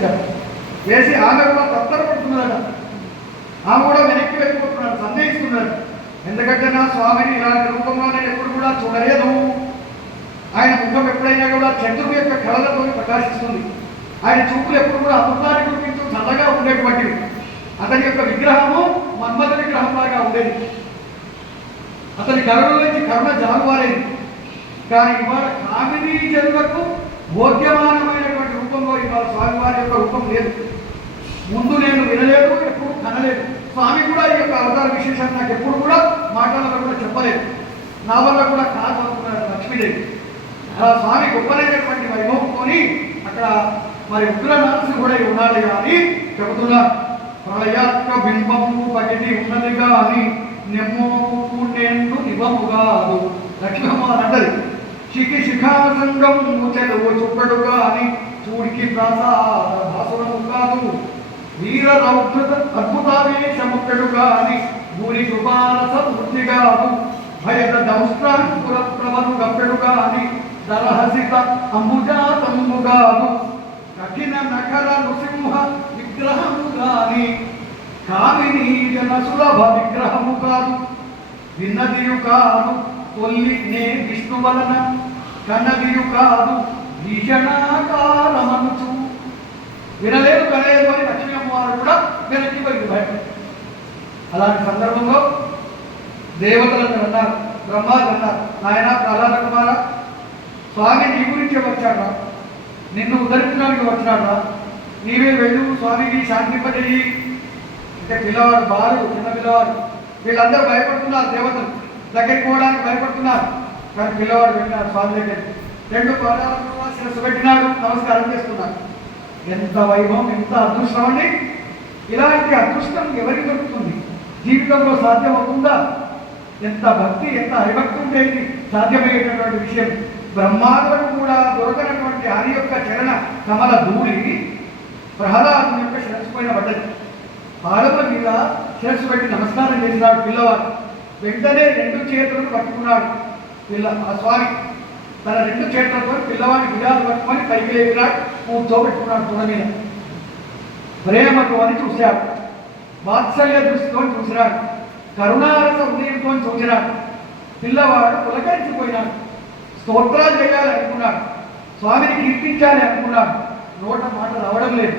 వేసిందట. వేసి ఆమె కూడా తత్తరపడుతున్నదట. ఆమె కూడా వెనక్కి వెళ్ళిపోతున్నాడు, సందేహిస్తున్నాడు. ఎందుకంటే నా స్వామిని ఇలాంటి రూపంలో నేను ఎప్పుడు కూడా చూడలేదు. ఆయన ముఖం ఎప్పుడైనా కూడా చంద్రుడి యొక్క కళలతో ప్రకాశిస్తుంది. ఆయన చూపులు ఎప్పుడు కూడా అమృతాన్ని గురించి చల్లగా ఉండేటువంటివి. అతని యొక్క విగ్రహము మన్మథ విగ్రహంలాగా ఉండేది. అతని కరుణ నుంచి కరుణ జాలువారేది. కానీ ఇవాళ కామినీ జన్మకు భోగ్యమానమైనటువంటి రూపంలో ఇవాళ స్వామివారి యొక్క రూపం లేదు. ముందు నేను వినలేదు, ఎప్పుడు కనలేదు. స్వామి కూడా ఈ యొక్క అవతార విశేషాన్ని నాకు ఎప్పుడు కూడా మాటలలో కూడా చెప్పలేదు. నా వల్ల కూడా కాదు అనుకున్నారు లక్ష్మీదేవి. అలా స్వామి గొప్పనైనటువంటి వైభవంతోని అక్కడ మరి ఉగ్ర నరసి కూడా ఉన్నాడు అని చెబుతున్నారు. ప్రళయాత్మ బింబము పగిటి ఉన్నది కానీ నెమ్మకు నేను నిబము కాదు. లక్ష్మమ్మ అంటది, శిఖి శిఖాసంగం చెలువు చుక్కడు కానీ చూడికి భాసురము కాదు. వీర రౌద్రత అద్భుతావేశముక్కడు కానీ భూరి కృపారస వృద్ధి కాదు. భయద దంష్ట్రాంకుర ప్రభను గప్పెడు కానీ దరహసిత అంబుజాతంబు కాదు. కఠిన నఖర నృసింహ విగ్రహము కాని కామినీ జన సులభ విగ్రహము కాదు. విన్నదియు కాదు కొల్లి నే విష్ణు వలన కన్నదియు కాదు భీషణాకారమనుచు. వినలేదు కనలేదు అని లక్ష్మీ అమ్మవారు కూడా వెనక్కి వెళ్ళి భయపడి. అలాంటి సందర్భంలో దేవతలను అన్నారు, బ్రహ్మాలు అన్నారు, నాయన ప్రహ్లాద కుమార, స్వామి నీ గురించే వచ్చాడా, నిన్ను ఉద్ధరించడానికి వచ్చాడా, నీవే వెళ్ళు స్వామికి శాంతింపజేయి అంటే. పిల్లవాడు బాలు, చిన్న పిల్లవాడు, వీళ్ళందరూ భయపడుతున్నారు. దేవతలు దగ్గరికి పోవడానికి భయపడుతున్నారు. కానీ పిల్లవాడు వెళ్ళినాడు స్వామి దగ్గరికి. 2 పాదాలను శిరస్సు పెట్టినాడు, నమస్కారం చేస్తున్నాడు. ఎంత వైభవం, ఎంత అదృష్టం అండి! ఇలాంటి అదృష్టం ఎవరికి దొరుకుతుంది? జీవితంలో సాధ్యమవుతుందా? ఎంత భక్తి, ఎంత హరిభక్తి ఉంటే ఇది సాధ్యమయ్యేటటువంటి విషయం. బ్రహ్మాదులకు కూడా దొరకనటువంటి హరి యొక్క చరణ కమల ధూళి ప్రహ్లాదుని యొక్క శిరస్సు పైన పడ్డది. పాదముల మీద శిరస్సు పెట్టి నమస్కారం చేసినాడు పిల్లవాడు. వెంటనే 2 చేతులను పట్టుకున్నాడు ఆ స్వామి. తన 2 చేతులతో పిల్లవాడి గుడాలు పట్టుకొని పైకి లేపినాడు, కూర్చోబెట్టుకున్నాడు తొడ మీద. ప్రేమతో అని చూశాడు, వాత్సల్య దృష్టితో చూసినాడు, కరుణారస హృదయంతో చూసినాడు. పిల్లవాడు పులకరించిపోయినాడు. స్తోత్రాలు చేయాలి అనుకున్నాడు, స్వామిని కీర్తించాలి అనుకున్నాడు. నోట మాట రావడం లేదు.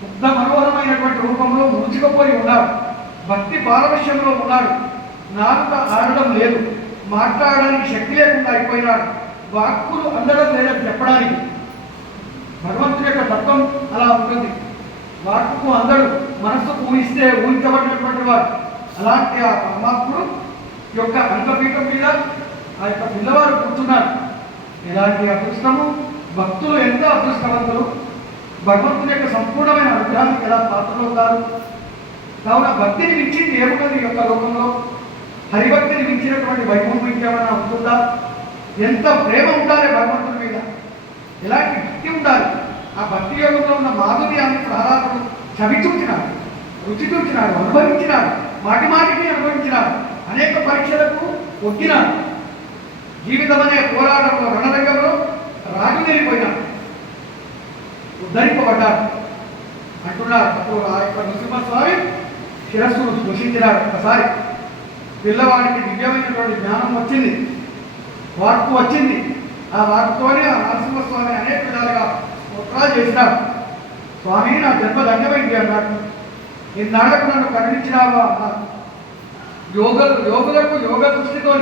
శుద్ధ మనోహరమైనటువంటి రూపంలో ముడుచుకుపోయి ఉన్నాడు. భక్తి పారవశ్యంలో ఉన్నాడు. నాలుక ఆడడం లేదు, మాట్లాడడానికి శక్తి లేకుండా అయిపోయినాడు. వాక్కులు అందడం లేదని చెప్పడానికి. భగవంతుడి యొక్క తత్వం అలా ఉంటుంది. వాక్కుకు అందడు, మనస్సుకు ఊహిస్తే ఊహించబడినటువంటి వాడు. అలాంటి ఆ పరమాత్ముడు యొక్క అంగపీఠం మీద ఆ యొక్క పిల్లవాడు కూర్చున్నారు. ఎలాంటి అదృష్టము! భక్తులు ఎంత అదృష్టవంతులు! భగవంతుని యొక్క సంపూర్ణమైన అనుగ్రహానికి ఎలా పాత్రలవుతారు. కావున భక్తిని మించింది ఏమున్నది ఈ యొక్క లోకంలో? హరిభక్తిని మించినటువంటి వైభవం ఇంకేమైనా ఉంటుందా? ఎంత ప్రేమ ఉండాలి భగవంతుడి మీద, ఎలాంటి భక్తి ఉండాలి. ఆ భక్తి యోగంలో ఉన్న మాధుర్యాన్ని ప్రహ్లాదుడు చవి చూచినాడు, రుచి చూచినాడు, అనుభవించినాడు, మాటి మాటికి అనుభవించినాడు. అనేక పరీక్షలకు ఒగ్గినాడు. జీవితం అనే పోరాటంలో రణరంగంలో రాజునేరిపోయినాడు, ఉద్ధరింపబడ్డాడు అంటున్నారు. అప్పుడు ఆ యొక్క నృసింహస్వామి శిరస్సును స్పృశించినాడు. ఒకసారి పిల్లవాడికి దివ్యమైనటువంటి జ్ఞానం వచ్చింది, వాక్కు వచ్చింది. ఆ వాక్కుతోనే ఆ నరసింహస్వామి అనేక విధాలుగా స్తోత్రాలు చేసినాడు. స్వామి నా జన్మ ధన్యమైంది అన్నాడు. ఇన్నాళ్లకు నన్ను కరుణించినావా అన్నారు. యోగులకు యోగ దృష్టితో,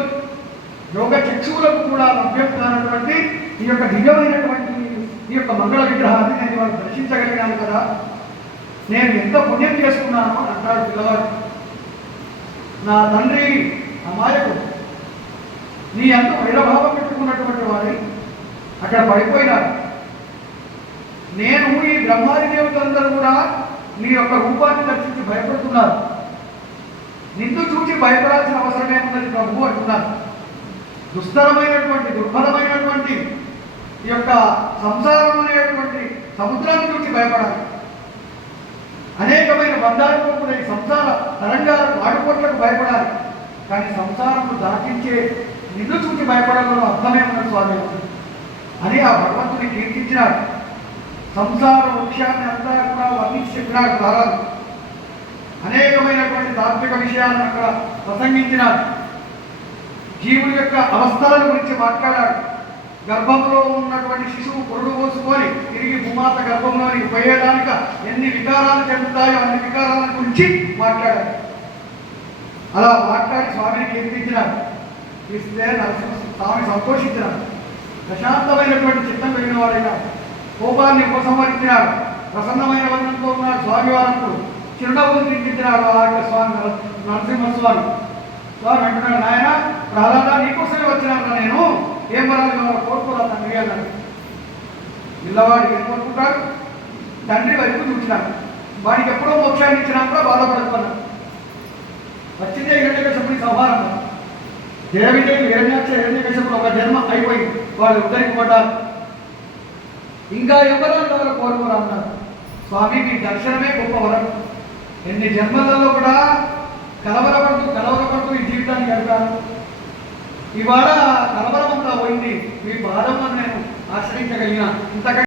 యోగ చక్షువులకు కూడా లభ్యం కానటువంటి ఈ యొక్క దివ్యమైనటువంటి ఈ యొక్క మంగళ విగ్రహాన్ని నేను వాళ్ళు దర్శించగలిగాను కదా, నేను ఎంత పుణ్యం చేసుకున్నానో అంటాడు పిల్లవాడు. నా తండ్రి అమాయకు, నీ అంత వైరభావం పెట్టుకున్నటువంటి వాడి అక్కడ పడిపోయినాడు. నేను ఈ బ్రహ్మాది దేవతలందరూ కూడా నీ యొక్క రూపాన్ని దర్శించి భయపడుతున్నారు. నిన్ను చూసి భయపడాల్సిన అవసరమే ఉన్నది ప్రభు అంటున్నారు. దుస్తరమైనటువంటి దుర్భరమైనటువంటి ఈ యొక్క సంసారం అనేటువంటి సముద్రాన్ని చూసి భయపడాలి. అనేకమైన బంధాలతో కూడా ఈ సంసార తరంగాలకు ఆడుకోట్లకు భయపడాలి. కానీ సంసారంలో దాటించే నిన్ను చూసి భయపడంలో అర్థమే ఉన్న స్వామి అని ఆ భగవంతుని కీర్తించినాడు. సంసార వృక్షాన్ని అంతా కూడా వర్ణించి చెప్పినాడు ప్రహ్లాదు. అనేకమైనటువంటి తాత్విక విషయాలను అక్కడ ప్రసంగించినాడు. జీవుడి యొక్క అవస్థల గురించి మాట్లాడాడు. గర్భంలో ఉన్నటువంటి శిశువు పురుడు పోసుకొని తిరిగి భూమాత గర్భంలోనికి పోయేదానిక ఎన్ని వికారాలు చెందుతాయో అన్ని వికారాల గురించి మాట్లాడాడు. అలా మాట్లాడి స్వామిని కీర్తించినాడు. ఇస్తే నరసింహ స్వామి సంతోషించినాడు. ప్రశాంతమైనటువంటి చిత్తం కలిగిన వాడైనా కోపాన్ని ఉపసంహరించినాడు. ప్రసన్నమైన వర్ణంతో ఉన్నాడు స్వామివారప్పుడు. చిరునవ్వులు తినిపించినాడు ఆ యొక్క స్వామి నరసింహస్వామి. స్వామి అంటున్నాడు, నాయన ప్రహ్లాద నీకోసమే వచ్చినాను నేను, ఏం వరాలు కావాలో కోరుకోరా తండ్రి అన్నాడు. పిల్లవాడికి ఏం కోరుకుంటాడు? తండ్రి వైపు చూసినాడు. వాడికి ఎప్పుడో మోక్షాన్ని ఇచ్చినా కూడా బాధపడుతున్నాడు. వచ్చిందే హిరణ్యకశిపుడి సంహారం. జయ విజయం హిరణ్యాక్ష హిరణ్యకశిపుడు ఒక జన్మ అయిపోయింది. వాళ్ళు ఉద్ధరింపబడ్డారు. ఇంకా ఎవరాలు కావాలో కోరుకోరా అన్నారు. స్వామి మీ దర్శనమే గొప్ప వరం. ఎన్ని జన్మలలో కూడా కలవరపడుతూ ఈ జీవితాన్ని గడిపాను. ఇవాళ కలవరమంతా పోయింది. మీ పాదం నేను ఆశ్రయించగలిగిన ఇంతకంటే